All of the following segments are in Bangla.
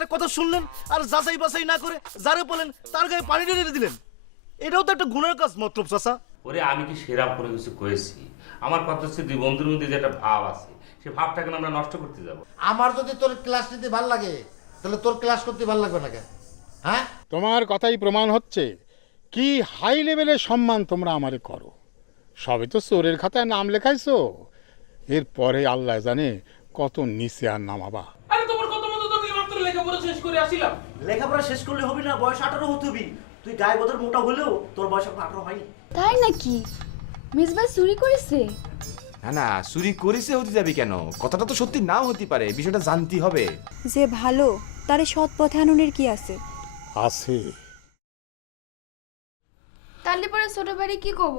একটা কথা শুনলেন আর যাচাই বাছাই না করে যারে বলেন তার গায়ে পানি ঢেলে দিলেন। এটাও তো একটা গুণের কাজ মতলব চাচা। ওরে আমি কি সেরাম কোনো কিছু করেছি? আমার কথা হচ্ছে দুই বন্ধুর মধ্যে যে একটা ভাব আছে, সে ভাবটাকে আমরা নষ্ট করতে যাব? আমার যদি তোর ক্লাস নিতে ভাল লাগে তাহলে তোর ক্লাস করতে ভাল লাগবে না কেন? হ্যাঁ, তোমার কথাই প্রমাণ হচ্ছে কি হাই লেভেলের সম্মান তোমরা আমারে করো। সবে তো চোরের খাতায় নাম লেখাইছো, এরপরে আল্লাহ জানে কত নিচে আর নামাবা। আরে তোমার কথা মতো তো আমি মাত্র লেখাপড়া শেষ করে আসিলাম। লেখাপড়া শেষ করলে হবে না, বয়স 18 হতে হবে। তুই গায়ে বদর মোটা হলেও তোর বয়স এখন 18 হয়নি। তাই নাকি? মিসবাহ চুরি করেছে? না না, চুরি করেছে হতে যাবে কেন? কথাটা তো সত্যি নাও হতে পারে, বিষয়টা জানতে হবে। যে ভালো তারে সৎ পথে আনুনের কি আছে? আছে। তাহলে পরে ছোট ভাই কি কব?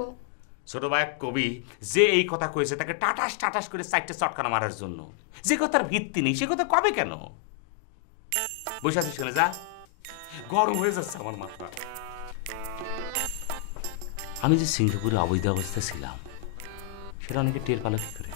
ছোট ভাই কবি যে এই কথা কয়েছে তাকে টাটাস টাটাস করে চারটে চটকানা মারার জন্য। যে কথার ভিত্তি নেই সে কথা কবে কেন? বসে আছিস শুনে যা, গরম হয়ে যাচ্ছে আমার মাথা। আমি যে সিঙ্গাপুরে অবৈধ অবস্থায় ছিলাম সেটা অনেকে টের পালো কি করে?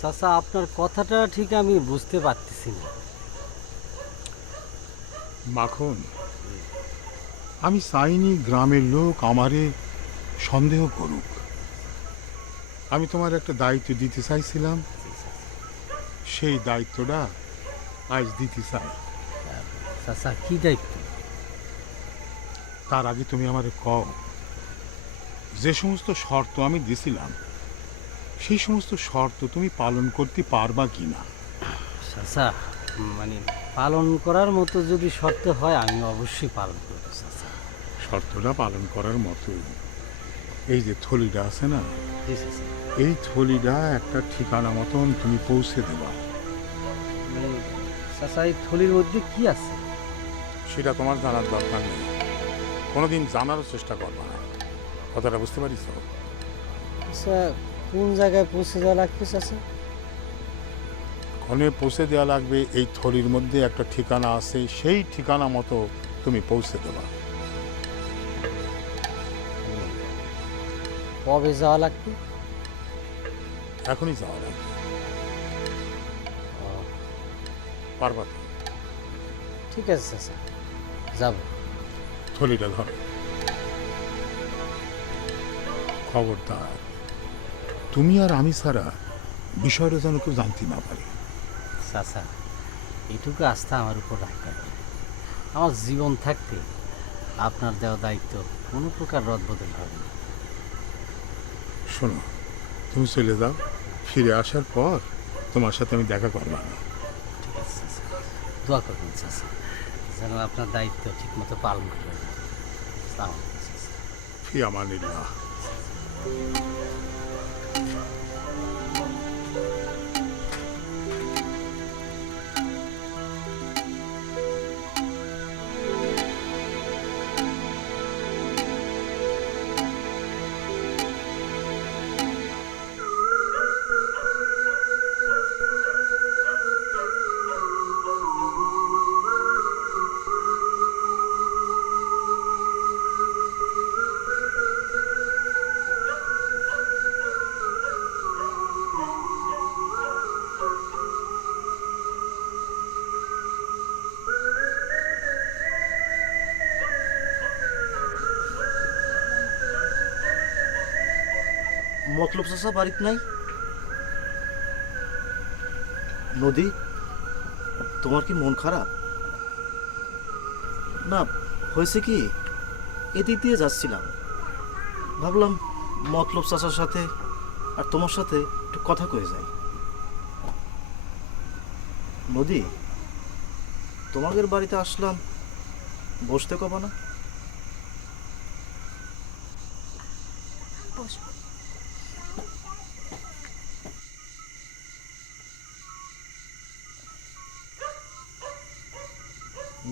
চাচা, আপনার কথাটা ঠিক আমি বুঝতে পারতেছি না। মাখন, আমি চাইনি গ্রামের লোক আমারে সন্দেহ করুক। আমি তোমার একটা দায়িত্ব দিতে চাইছিলাম, সেই দায়িত্বটা আজ দিতে চাই। চাচা, কি দায়িত্ব? তার আগে তুমি আমারে কও, যে সমস্ত শর্ত আমি দিছিলাম সেই সমস্ত শর্ত তুমি পালন করতে পারবা কি না? চাচা, মানে পালন করার মতো যদি শর্ত হয় আমি অবশ্যই পালন করব চাচা। শর্তটা পালন করার মতো এই যে থলিটা আছে না, জি চাচা। এই থলিটা একটা ঠিকানা মতন তুমি পৌঁছে দেবা। মানে চাচা, এই থলির মধ্যে কি আছে? সেটা তোমার জানার দরকার নেই, কোনোদিন জানারও চেষ্টা করবা না। কথাটা বুঝতে পারিস? আচ্ছা, কোন জায়গায় পৌঁছে দেওয়া লাগবে চাচা? ক্ষণে পৌঁছে দেওয়া লাগবে, এই থলির মধ্যে একটা ঠিকানা আছে, সেই ঠিকানা মতো তুমি পৌঁছে দেবা। কবে যাওয়া লাগবে? এখনই যাওয়া লাগবে। পারবা তো? ঠিক আছে চাচা, যাব। থলিটা ধরো। খবরদার, তুমি আর আমি ছাড়া বিষয়টা যেন কেউ জানতে না পারে। চাচা, এটুকু আস্থা আমার উপর রাখবেন। আমার জীবন থাকতে আপনার দেওয়া দায়িত্ব কোনো প্রকার রদবদল হবে না। শোনো, তুমি চলে যাও, ফিরে আসার পর তোমার সাথে আমি দেখা করবো না। ঠিক আছে চাচা, দোয়া করবেন চাচা যেন আপনার দায়িত্ব ঠিক মতো পালন করবেন। আসসালামু আলাইকুম চাচা। ফি আমানিল্লাহ। মতলব চাচা বাড়িতে নাই? নদী, তোমার কি মন খারাপ? না, হয়েছে কি, এদিক দিয়ে যাচ্ছিলাম, ভাবলাম মতলব চাচার সাথে আর তোমার সাথে একটু কথা কয়ে যায়। নদী, তোমাদের বাড়িতে আসলাম, বসতে কবা না?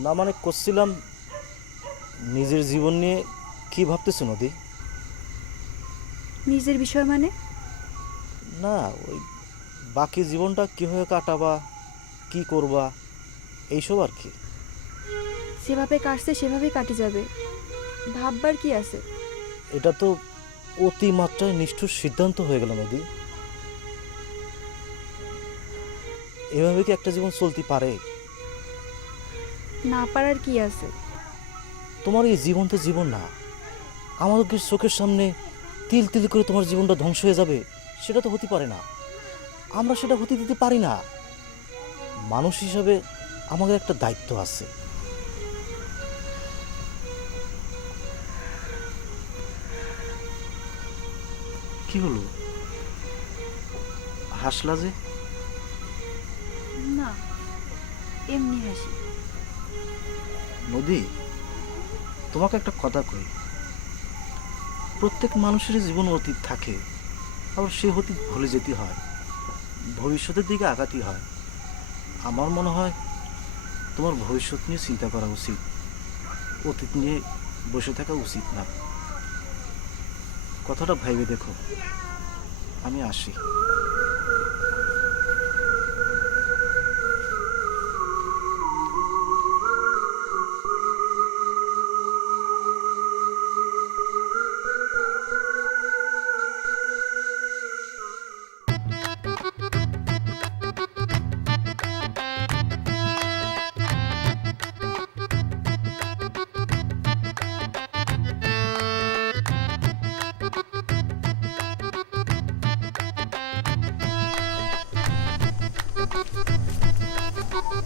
না মানে করছিলাম, নিজের জীবন নিয়ে কি ভাবতেছো নদী? নিজের বিষয় মানে? না, ওই বাকি জীবনটা কীভাবে কাটাবা, কি করবা, এইসব আর কি। যেভাবে কাটছে সেভাবেই কাটে যাবে। ভাববার কি আছে? এটা তো অতিমাত্রায় নিষ্ঠুর সিদ্ধান্ত হয়ে গেল নদী। এভাবে কি একটা জীবন চলতে পারে? না পারার কি আছে? তোমার এই জীবন তো জীবন না। আমাদের চোখের সামনে তিল তিল করে তোমার জীবনটা ধ্বংস হয়ে যাবে, সেটা তো হতে পারে না। আমরা সেটা হতে দিতে পারি না। মানুষ হিসাবে আমাদের একটা দায়িত্ব আছে। কি হলো, হাসলা যে? না, এমনি হাসি। নদী, তোমাকে একটা কথা কই, প্রত্যেক মানুষের জীবন অতীত থাকে, আবার সেই অতীত ভুলে যেতে হয়, ভবিষ্যতের দিকে আগাতে হয়। আমার মনে হয় তোমার ভবিষ্যৎ নিয়ে চিন্তা করা উচিত, অতীত নিয়ে বসে থাকা উচিত না। কথাটা ভাইবে দেখো। আমি আসি।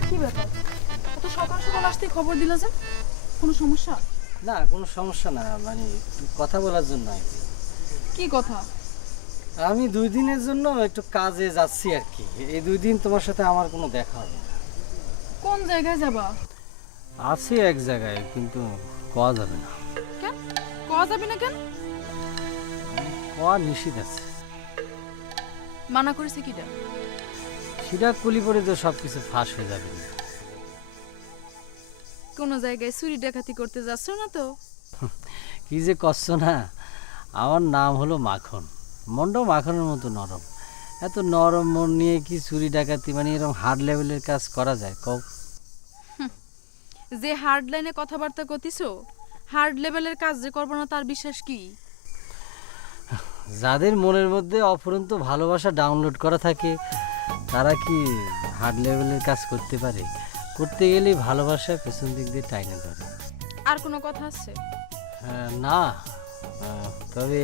কি ব্যাপার, এত সকাল সকাল আসতে খবর দিলা যে? কোনো সমস্যা? না, কোনো সমস্যা না, মানে কথা বলার জন্য আর কি। কি কথা? আমি 2 দিনের জন্য একটু কাজে যাচ্ছি আর কি। এই 2 দিন তোমার সাথে আমার কোনো দেখা হবে না। কোন জায়গায় যাবা? আছি এক জায়গায়, কিন্তু কোয়া যাবে না। কেন কওয়া যাবে না কেন? কোয়া নিষেধ আছে। মানা করেছে কিটা? সেটা কুলি পরে তো সব কিছু ফাঁস হয়ে যাবে না। কোন জায়গায় চুরি ডাকাতি করতে যাচ্ছ না তো? কি যে করছো না, আমার নাম হলো মাখন। মনটাও মাখনের মতো নরম। এত নরম মন নিয়ে কি চুরি ডাকাতি মানে এরকম হার্ড লেভেলের কাজ করা যায় কও? যে হার্ড লাইনে কথাবার্তা করতিছো, হার্ড লেভেলের কাজ যে করবো না তার বিশ্বাস কি? যাদের মনের মধ্যে অফুরন্ত ভালোবাসা ডাউনলোড করা থাকে তারা কি হার্ড লেভেলের কাজ করতে পারে? করতে গেলেই ভালোবাসা পেছন দিক দিয়ে টাইনে ধরে। আর কোনো কথা আছে? না, তবে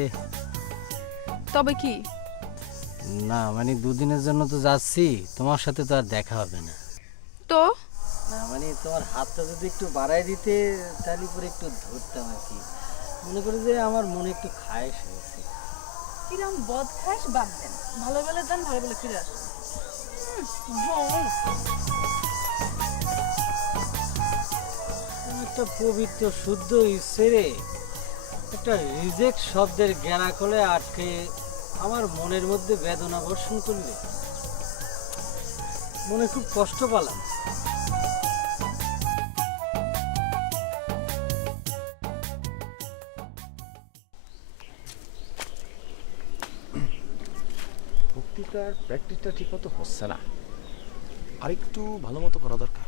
তবে কি? না মানে 2 দিনের জন্য তো যাচ্ছি, তোমার সাথে তো আর দেখা হবে না। তো না মানে তোমার হাতটা যদি একটু বাড়াই দিতে তাহলে পরে একটু ধরতাম আর কি। মনে করি যে আমার মনে একটু খায়েশ হয়েছে। কিরম বদ খাস বাদ দেন, ভালো বেলা যান, ভালো বেলা ফিরে আসুন। একটা পবিত্র শুদ্ধ ছেড়ে একটা রিজেক্ট শব্দের জ্ঞানা করে আটকে আমার মনের মধ্যে বেদনা বর্ষণ করলে মনে খুব কষ্ট পেলাম। বক্তৃতার প্র্যাকটিসটা ঠিক মতো হচ্ছে না, আর একটু ভালো মতো করা দরকার।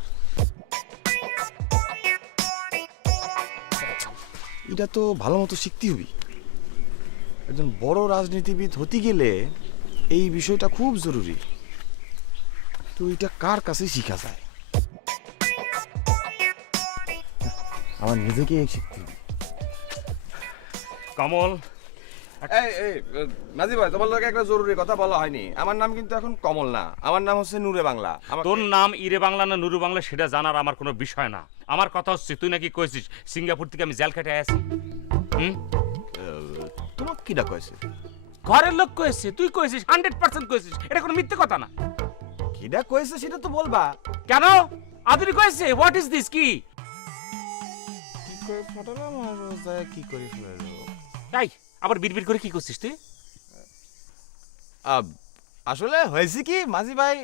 এটা তো ভালো মতো শিখতে হবে। একজন বড় রাজনীতিবিদ হতে গেলে এই বিষয়টা খুব জরুরি। তো এটা কার কাছে শিখা যায়? আমার নিজেকে শিখতে হবে। কমল, নাজি ভাই, তোমার লোক একটা জরুরি কথা বলা হয়নি। আমার নাম কিন্তু এখন কমল না, আমার নাম হচ্ছে নূরে বাংলা। তোর নাম ইরে বাংলা না নুরু বাংলা সেটা জানার আমার কোনো বিষয় না। আমার কথা হচ্ছে, তুই নাকি কইছিস সিঙ্গাপুর থেকে আমি জেল কেটে আসি। তোমার কিটা কয়েছে? ঘরের লোক কয়েছে, তুই কয়েছিস, 100% কয়েছিস। এটা কোনো মিথ্যে কথা না। কিটা কয়েছে সেটা তো বলবা। কেন? আদুরি কয়েছে। What is this? কি কি করে ফাটালাম আর যায় কি করে ফেলালো? তাই আবার বিড়বিড় করে কি করছিস তুই? আসলে হয়েছে কি মাঝি ভাই,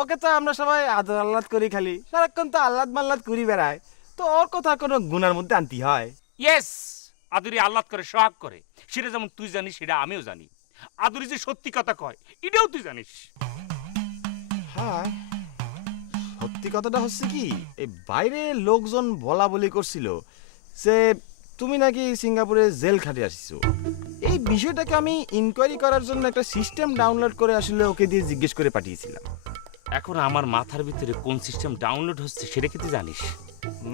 ওকে তো আমরা সবাই আদর আহ্লাদ করি, খালি সারাক্ষণ তো আহ্লাদ মাল্লাদ করি বেড়ায়, তো ওর কথা কোনো গুনার মধ্যে আনতে হয়? ইয়েস, আদুরি আহ্লাদ করে, সোহাগ করে। সেটা যেমন তুই জানিস, সেটা আমিও জানি। আদুরি যে সত্যি কথা কয় এটাও তুই জানিস। হ্যাঁ, সত্যি কথাটা হচ্ছে কি, এই বাইরে লোকজন বলা বলি করছিল যে তুমি নাকি সিঙ্গাপুরে জেল খাটে আসছো। এই বিষয়টাকে আমি ইনকোয়ারি করার জন্য একটা সিস্টেম ডাউনলোড করে আসলে ওকে দিয়ে জিজ্ঞেস করে পাঠিয়েছিলাম। এখন আমার মাথার ভিতরে কোন সিস্টেম ডাউনলোড হচ্ছে সেটা কি তুই জানিস?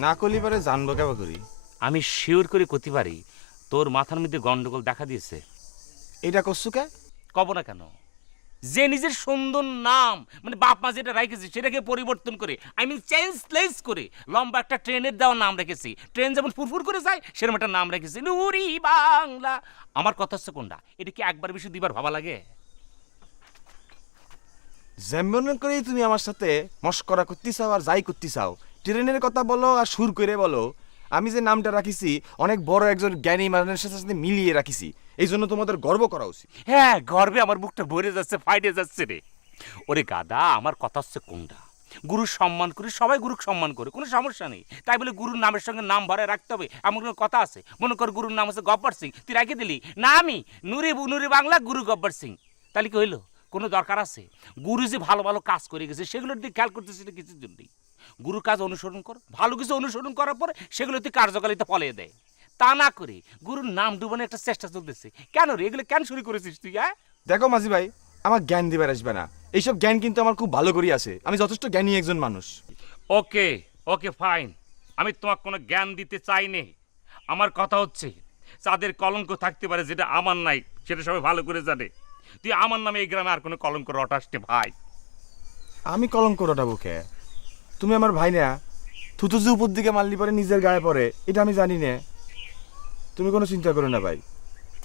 না করলি পরে জানবো কেবা করি। আমি শিওর করে করতে পারি তোর মাথার মধ্যে গন্ডগোল দেখা দিয়েছে। এটা করছো কে? কব না কেন, যে নিজের সুন্দর নাম মানে বাপ মা যেটা রেখেছে সেটাকে পরিবর্তন করে চেঞ্জলেস করে লম্বা একটা ট্রেনের দেওয়া নাম রেখেছি। ট্রেন যেমন ফুরফুর করে যায় সেরকম একটা নাম রেখেছি, নুরি বাংলা। আমার কথা হচ্ছে কোনটা, এটা কি একবার বেশি দুইবার ভাবা লাগে? যেমন করেই তুমি আমার সাথে মস্করা করতে চাও আর যাই করতে চাও, ট্রেনের কথা বলো আর সুর করে বলো, আমি যে নামটা রাখিছি অনেক বড় একজন জ্ঞানী মানুষের সাথে মিলিয়ে রাখিছি। এই জন্য তোমাদের গর্ব করা উচিত। হ্যাঁ, গর্বে আমার বুকটা ভরে যাচ্ছে, ফাইটে যাচ্ছে রে। ওরে গাদা, আমার কথা হচ্ছে কোনটা, গুরুর সম্মান করি, সবাই গুরুকে সম্মান করে, কোনো সমস্যা নেই। তাই বলে গুরুর নামের সঙ্গে নাম ভরে রাখতে হবে এমন কোনো কথা আছে? মনে কর গুরুর নাম হচ্ছে গব্বর সিং, তুই রেখে দিলি না আমি নুরি বাংলা গুরু গব্বর সিং, তাহলে কি হইলো? কোনো দরকার আছে? গুরু যে ভালো ভালো কাজ করে গেছে সেগুলোর দিকে খেয়াল করতেছিস না কিছুর জন্যই। গুরুর কাজ অনুসরণ কর, ভালো কিছু অনুসরণ করার পরে সেগুলো তুই কার্যকারিতা ফলে দেয়। তা না করে গুরুর নাম ডুবানোর একটা চেষ্টা চলতেছে। কেন রে, এগুলো কেন শুরু করেছিস তুই? হ্যাঁ দেখো মাঝি ভাই, আমার জ্ঞান দিবার আসবে না। এইসব জ্ঞান কিন্তু আমার খুব ভালো করে আছে, আমি যথেষ্ট জ্ঞানী একজন মানুষ। ওকে ওকে ফাইন, আমি তোমাকে কোনো জ্ঞান দিতে চাই নে। আমার কথা হচ্ছে যাদের কলঙ্ক থাকতে পারে যেটা আমার নাই, সেটা সবাই ভালো করে জানে। তুই আমার নামে এই গ্রামে আর কোনো কলঙ্ক রটাসতে ভাই। আমি কলঙ্ক রটাবো কে? তুমি আমার ভাই না, থুতু যে উপর দিকে মারলি পরে নিজের গায়ে পড়ে, এটা আমি জানি না। তুমি কোনো চিন্তা করো না ভাই,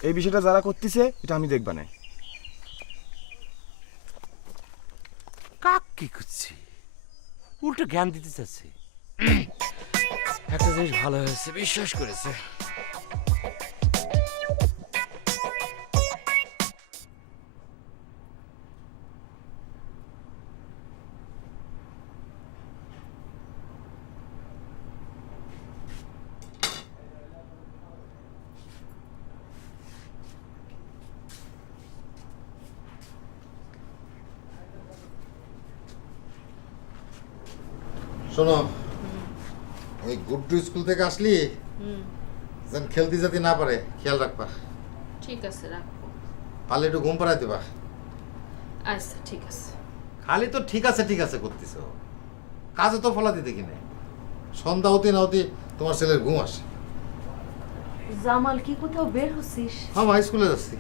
এই বিষয়টা যারা করতেছে এটা আমি দেখবা না। কাক কি করছে, উল্টো জ্ঞান দিতে চাচ্ছে। একটা জিনিস ভালো হয়েছে, বিশ্বাস করেছে। শোনো, ওই গুড্ডু স্কুল থেকে আসলি যেন খেলতে যেতে না পারে খেয়াল রাখবা। ঠিক আছে, রাখবো। পারলে একটু ঘুম পাড়াই দেবা। আচ্ছা ঠিক আছে। খালি তো ঠিক আছে করতেছ, কাজে তো ফলাতে দেখি না। সন্ধ্যা হতে না হতে তোমার ছেলের ঘুম আসে। জামাল, কি কোথাও বের হচ্ছিস? হ্যাঁ মা, স্কুলে যাচ্ছি।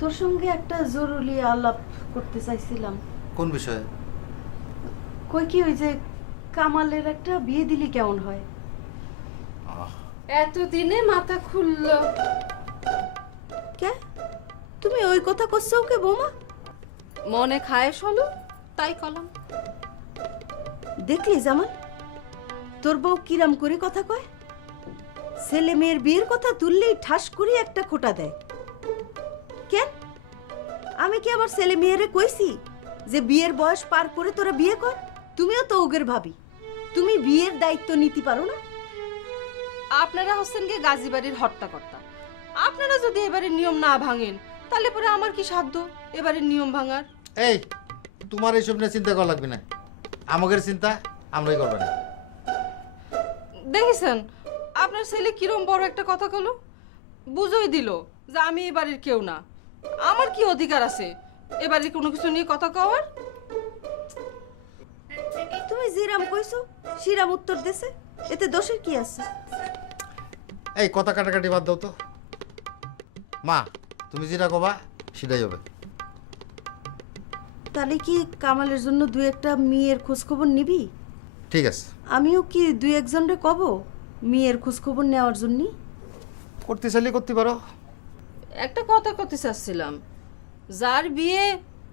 তোর সঙ্গে একটা জরুরি আলাপ করতে চাইছিলাম। কোন বিষয়ে? কই কি ওই যে কামালের একটা বিয়ে দিলি কেমন হয়? এতদিনে মাথা খুললো। কে তুমি ওই কথা করছো কে বৌমা? মনে খায় হলো তাই কলম। দেখলি জামাল, তোর বউ কিরাম করে কথা কয়। ছেলে মেয়ের বিয়ের কথা তুললেই ঠাস করে একটা খোঁটা দেয়। কেন, আমি কি আবার ছেলে মেয়েরে কইছি যে বিয়ের বয়স পার করে তোরা বিয়ে কর? তুমিও তো ওগের ভাবি, তুমি বিয়ের দায়িত্ব নিতে পারো না? আপনারা হচ্ছেন গে গাজী বাড়ির হর্তাকর্তা। আপনারা যদি এবারের নিয়ম না ভাঙেন তাহলে পরে আমার কি সাধ্য এবারের নিয়ম ভাঙার? এই, তোমার এইসব নিয়ে চিন্তা করা লাগবে না, আমাদের চিন্তা আমরাই করবো না। দেখেছেন আপনার ছেলে কিরম বড় একটা কথা কলো, বুঝই দিল যে আমি এই বাড়ির কেউ না। আমার কি অধিকার আছে এবারে কোনো কিছু নিয়ে কথা কওয়ার? তুমি জিরাম কইছো শিরাম উত্তর দেছে, এতে দোষের কি আছে? এই কথা কাটাকাটি বাদ দাও তো মা, তুমি যেটা কবা সেটাই হবে। তাহলে কি কামালের জন্য দুই একটা মেয়ের খোঁজ খবর নিবি? ঠিক আছে। আমিও কি দুই একজনরে কব মেয়ের খোঁজ খবর নেওয়ার জন্য? করতে চাইলে করতে পারো। একটা কথা করতে চাচ্ছিলাম, যার বিয়ে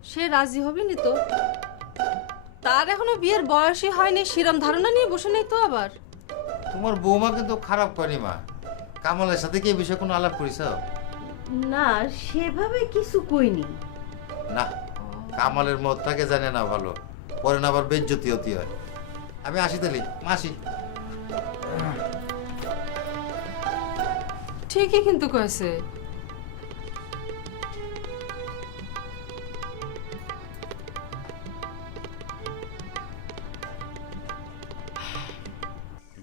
সে রাজি হবে নি তো? তার এখনো বিয়ের বয়সই হয়নি, শিরম ধারণা নিয়ে বসে নেই তো আবার? তোমার বৌমা কিন্তু খারাপ করেনি মা। কামালের সাথে কি এই বিষয়ে কোনো আলাপ করিস? না, সেভাবে কিছু কইনি। না, কামালের মতটাকে জানে না ভালো, পরে না আবার বেজ্জতি হতে হয়। আমি আসি তাহলে, মাসি। ঠিকই কিন্তু কয়েছে।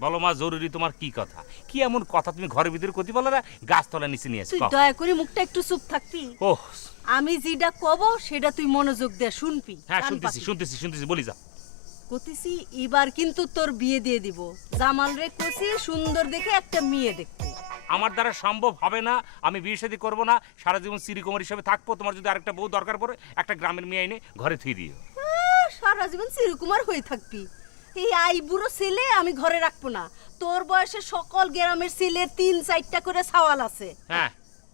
বলো মা, জরুরি তোমার কি কথা? কি এমন কথা তুমি ঘরের ভিতরে কতি বলো না, গাছতলা নিচে নিয়ে তুই আসো? দয়া করে মুখটা একটু চুপ থাকবি। ওহ, আমি যেটা কব সেটা তুই মনোযোগ দিয়ে শুনবি। হ্যাঁ কান শুনতেছি পাতি। শুনতেছি শুনতেছি, বলি যা। কতিছি এবার কিন্তু তোর বিয়ে দিয়ে দিব। জামাল রে কষি সুন্দর দেখে একটা মেয়ে দেখতে। আমার দ্বারা সম্ভব হবে না, আমি বিয়ে শাদী করবো না, সারা জীবন শ্রীকুমার হিসেবে থাকবো। তোমার যদি আরেকটা বউ দরকার পড়ে, একটা গ্রামের মেয়ে এনে ঘরে থুই দিও। সারা জীবন চিরকুমার হয়ে থাকবি। এই আই বুড়ো ছেলে আমি ঘরে রাখবো না। তোর বয়সে সকল গ্রামের ছেলের 3-4টা করে ছাওয়াল আছে। হ্যাঁ,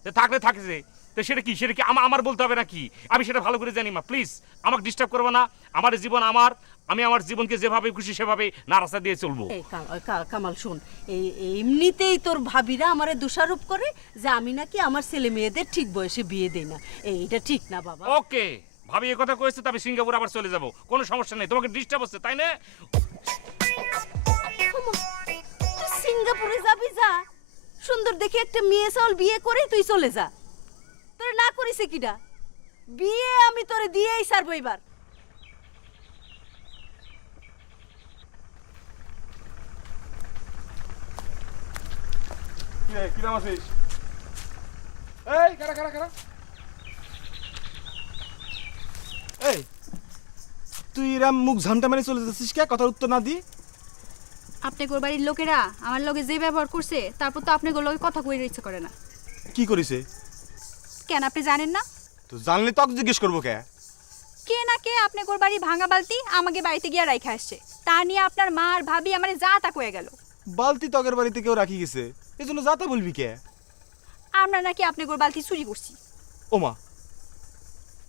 তো থাকলে থাকছে, তো সেটা কি আমার বলতে হবে নাকি? আমি সেটা ভালো করে জানি মা, প্লিজ আমাকে ডিস্টার্ব করবো না। আমার জীবন আমার, আমি আমার জীবনকে যেভাবে খুশি সেভাবে না রাস্তা দিয়ে চলবো। এই কামাল শোন, এই এমনিতেই তোর ভাবিরা আমারে দোষারোপ করে যে আমি নাকি আমার ছেলে মেয়েদের ঠিক বয়সে বিয়ে দেই না। এইটা ঠিক না বাবা। ওকে, ভাবি এই কথা কয়েছে, তবে সিঙ্গাপুর আবার চলে যাব, কোনো সমস্যা নেই। তোমাকে ডিস্টার্ব হচ্ছে তাই না? তুই সিঙ্গাপুরে যাবি যা, সুন্দর দেখে একটা মেয়ে চাউল বিয়ে করে তুই চলে যা। তোরে না করিছে কিডা? বিয়ে আমি তোরে দিয়েই ছাড়বো এবার। কিরাম আছিস? এই কারা কারা কারা? এই তুই এরম মুখ ঝামটা মেরে চলে যাচ্ছিস কে, কথার উত্তর না দি? আপনি গোর বাড়ির লোকেরা আমার লগে যে ব্যবহার করছে তারপর তো আপনি গোর লগে কথা কইতে ইচ্ছে করে না। কি করিছে? কেন আপনি জানেন না? তো জানলে তোকে জিজ্ঞেস করবো কে? কে না কে আপনি গোর বাড়ি ভাঙা বালতি আমাকে বাড়িতে গিয়ে রাইখা আসছে, তা নিয়ে আপনার মা আর ভাবি আমারে যা তা কয়ে গেল। বালতি তগের বাড়িতে কেউ রাখি গেছে, এই জন্য যাতা বলবি কে? আমরা নাকি আপনি গোর বালতি চুরি করছি। ওমা,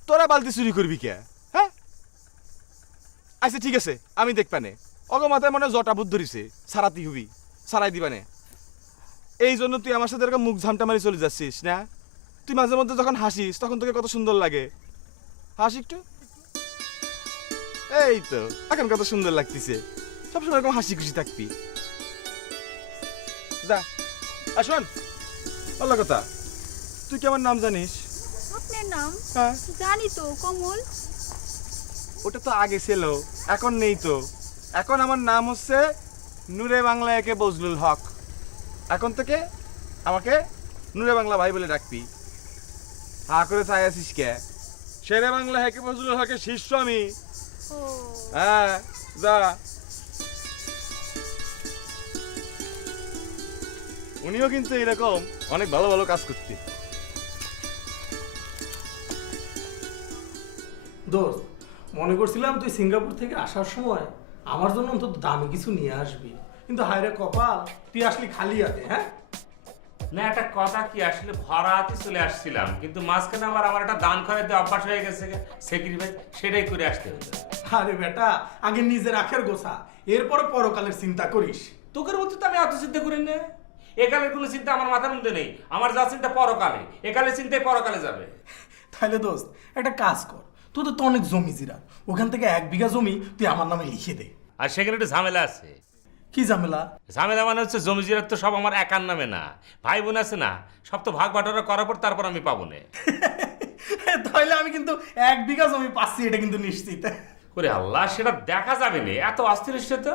তোরা বালতি চুরি করবি কে? হ্যাঁ আচ্ছা ঠিক আছে, আমি দেখবানে। অগ মাথায় মনে জটা বুদ্ধ ধরিছে, সারাতি হবি, সারাই দিবানে। এই জন্য তুই আমার সাথে এরকম মুখ ঝামটা মারি চলে যাচ্ছিস না? তুই মাঝে মধ্যে যখন হাসিস তখন তোকে কত সুন্দর লাগে। হাসি একটু। এই তো এখন কত সুন্দর লাগতেছে, সবসময় এরকম হাসি খুশি থাকবি। যা আসুন, ভালো কথা। তুই কি আমার নাম জানিস? আপনার নাম? হ্যাঁ, জানি তো, কমল। ওটা তো আগে ছিল, এখন নেই তো। এখন আমার নাম হচ্ছে নূরে বাংলা একে বজলুল হক। এখন থেকে আমাকে নূরে বাংলা ভাই বলে ডাকবি। হা করে চাই আছিস কে? শেরে বাংলা হেকে বজলুল হকের শিষ্য আমি। হ্যাঁ যা। উনিও কিন্তু এরকম অনেক ভালো ভালো কাজ করতে। দোস্ত, মনে করছিলাম তুই সিঙ্গাপুর থেকে আসার সময় আমার জন্য অন্তত দামি কিছু নিয়ে আসবি, কিন্তু হায়রে কপাল, তুই আসলি খালি হাতে। হ্যাঁ না, একটা কথা কি, আসলে ভরা হাতে চলে আসছিলাম, কিন্তু মাঝখানে আমার একটা দান করাতে অভ্যাস হয়ে গেছে, সেক্রিফাইস, সেটাই করে আসতে হতো। আরে বেটা, আগে নিজের আখের গোছা, এরপরে পরকালের চিন্তা করিস। তোকের মধ্যে তো আমি অত চিন্তা করি না। একালের কোনো চিন্তা আমার মাথার মধ্যে নেই, আমার যা চিন্তা পরকালে। একালের চিন্তায় পরকালে যাবে। তাহলে দোস্ত একটা কাজ কর, তোদের তো অনেক জমি জিরা, ওখান থেকে 1 বিঘা জমি তুই আমার নামে লিখে দে। আর সেখানে একটু ঝামেলা আছে। কি ঝামেলা? ঝামেলা মানে হচ্ছে জমি জিরাত তো সব আমার একার নামে না, ভাই বোন আছে না, সব তো ভাগ বাটোয়ারা করার পর তারপর আমি পাবো না। তাহলে আমি কিন্তু 1 বিঘা জমি পাচ্ছি, এটা কিন্তু নিশ্চিত। ওরে আল্লাহ, সেটা দেখা যাবে না, এত অস্থির তো।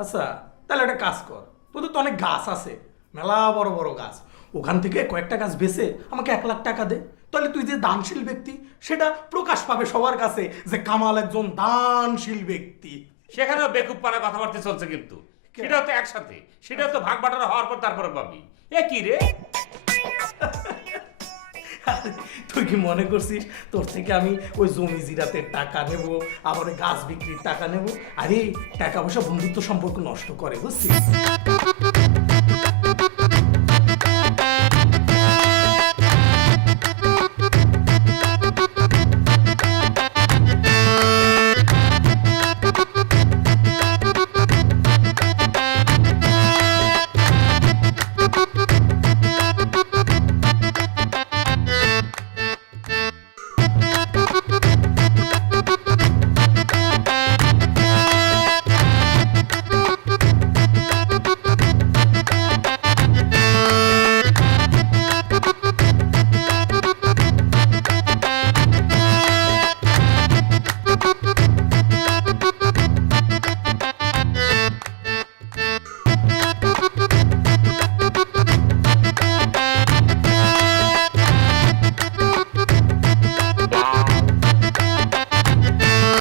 আচ্ছা তাহলে একটা কাজ কর, তোদের তো অনেক গাছ আছে, মেলা বড় বড় গাছ, ওখান থেকে কয়েকটা গাছ বেচে আমাকে 1 লাখ টাকা দে। তাহলে তুই যে দানশীল ব্যক্তি সেটা প্রকাশ পাবে সবার কাছে যে কামাল একজন দানশীল ব্যক্তি। সেখানেও বেকুব পাড়া কথাবার্তা চলছে, কিন্তু সেটাও তো একসাথে, সেটাও তো ভাগ বাটোয়ারা হওয়ার পর তারপরে পাবি। এ কি রে? তুই কি মনে করছিস তোর থেকে আমি ওই জমি জিরাতের টাকা নেব, আবার ওই গাছ বিক্রির টাকা নেব? আরে টাকা পয়সা বন্ধুত্ব সম্পর্ক নষ্ট করে, বুঝছিস?